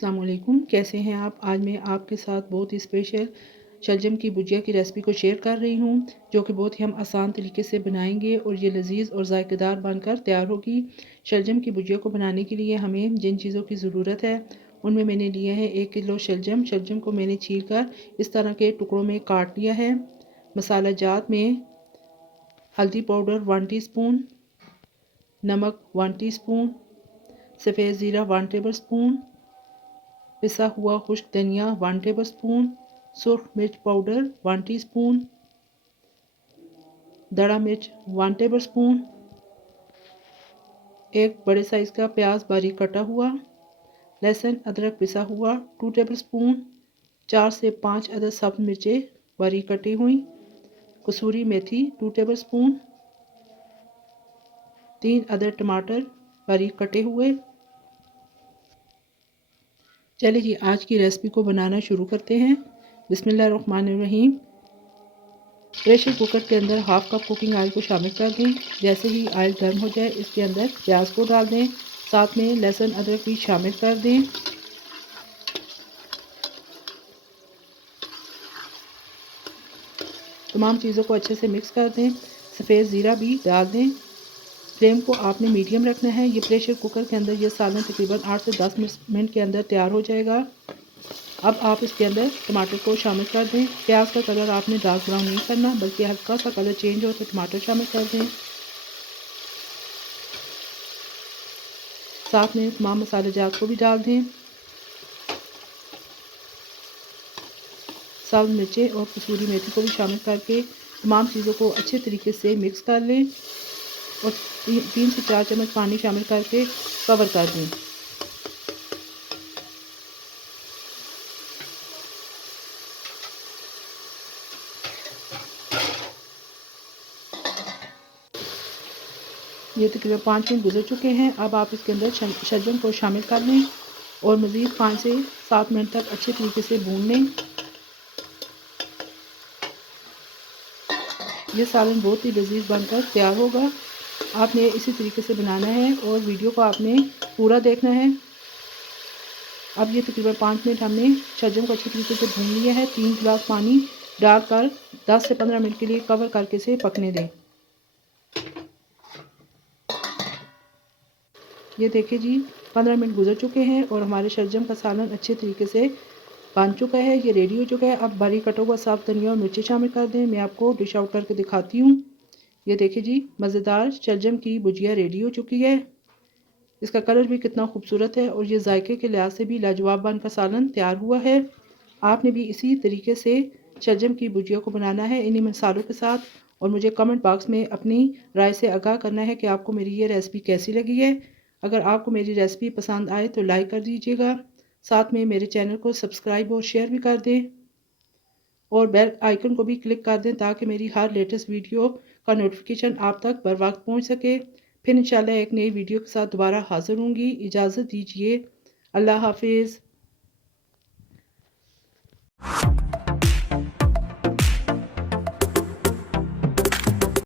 अस्सलाम वालेकुम। कैसे हैं आप? आज मैं आपके साथ बहुत ही स्पेशल शलजम की भुजिया की रेसिपी को शेयर कर रही हूँ, जो कि बहुत ही हम आसान तरीके से बनाएंगे और ये लजीज और जायकेदार बनकर तैयार होगी। शलजम की भुजिया को बनाने के लिए हमें जिन चीज़ों की ज़रूरत है उनमें मैंने लिए हैं 1 किलो शलजम। शलजम को मैंने छील कर इस तरह के टुकड़ों में काट लिया है। मसाला जात में हल्दी पाउडर 1 टीस्पून, नमक 1 टीस्पून, सफ़ेद ज़ीरा 1 टेबल स्पून, पिसा हुआ खुश्क धनिया 1 टेबल स्पून, सुर्ख मिर्च पाउडर 1 टीस्पून, दड़ा मिर्च 1 टेबल स्पून, एक बड़े साइज़ का प्याज बारीक कटा हुआ, लहसुन अदरक पिसा हुआ 2 टेबल स्पून, 4 से 5 अदद सब्ज़ मिर्चें बारीक कटी हुई, कसूरी मेथी 2 टेबल स्पून, 3 अदद टमाटर बारीक कटे हुए। चलिए जी आज की रेसिपी को बनाना शुरू करते हैं। बिस्मिल्लाहिर्रहमानिर्रहीम। प्रेशर कुकर के अंदर हाफ कप कुकिंग ऑयल को शामिल कर दें। जैसे ही ऑयल गर्म हो जाए इसके अंदर प्याज को डाल दें, साथ में लहसुन अदरक भी शामिल कर दें। तमाम चीज़ों को अच्छे से मिक्स कर दें। सफ़ेद ज़ीरा भी डाल दें। फ्लेम को आपने मीडियम रखना है। ये प्रेशर कुकर के अंदर ये सालन तकरीबन 8 से 10 मिनट के अंदर तैयार हो जाएगा। अब आप इसके अंदर टमाटर को शामिल कर दें। प्याज का कलर आपने डार्क ब्राउन नहीं करना, बल्कि हल्का सा कलर चेंज हो तो टमाटर शामिल कर दें। साथ में तमाम मसाले जात को भी डाल दें। सब्ज़ मिर्चें और कसूरी मेथी को भी शामिल करके तमाम चीज़ों को अच्छे तरीके से मिक्स कर लें और 3 से 4 चम्मच पानी शामिल करके कवर कर दें। ये तकरीबन 5 मिनट गुजर चुके हैं। अब आप इसके अंदर शलजम को शामिल कर लें और मज़ीद 5 से 7 मिनट तक अच्छे तरीके से भून लें। ये सालन बहुत ही लजीज बनकर तैयार होगा। आपने इसी तरीके से बनाना है और वीडियो को आपने पूरा देखना है। अब ये तकरीबन 5 मिनट हमने शलजम को अच्छे तरीके से भून लिया है। 3 गिलास पानी डालकर 10 से 15 मिनट के लिए कवर करके इसे पकने दें। ये देखिए जी 15 मिनट गुजर चुके हैं और हमारे शलजम का सालन अच्छे तरीके से बन चुका है। ये रेडी हो चुका है। अब बारीक कटा हुआ साफ धनिया और मिर्ची शामिल कर दें। मैं आपको डिश आउट करके दिखाती हूँ। ये देखिए जी मज़ेदार शलजम की भुजिया रेडी हो चुकी है। इसका कलर भी कितना खूबसूरत है और ये जायके के लिहाज से भी लाजवाब बनकर सालन तैयार हुआ है। आपने भी इसी तरीके से शलजम की भुजिया को बनाना है इन्हीं मसालों के साथ और मुझे कमेंट बॉक्स में अपनी राय से आगाह करना है कि आपको मेरी ये रेसिपी कैसी लगी है। अगर आपको मेरी रेसिपी पसंद आए तो लाइक कर दीजिएगा। साथ में मेरे चैनल को सब्सक्राइब और शेयर भी कर दें और बेल आइकन को भी क्लिक कर दें ताकि मेरी हर लेटेस्ट वीडियो का नोटिफिकेशन आप तक बर वक्त पहुँच सके। फिर इंशाल्लाह एक नई वीडियो के साथ दोबारा हाज़िर होंगी। इजाज़त दीजिए। अल्लाह हाफिज़।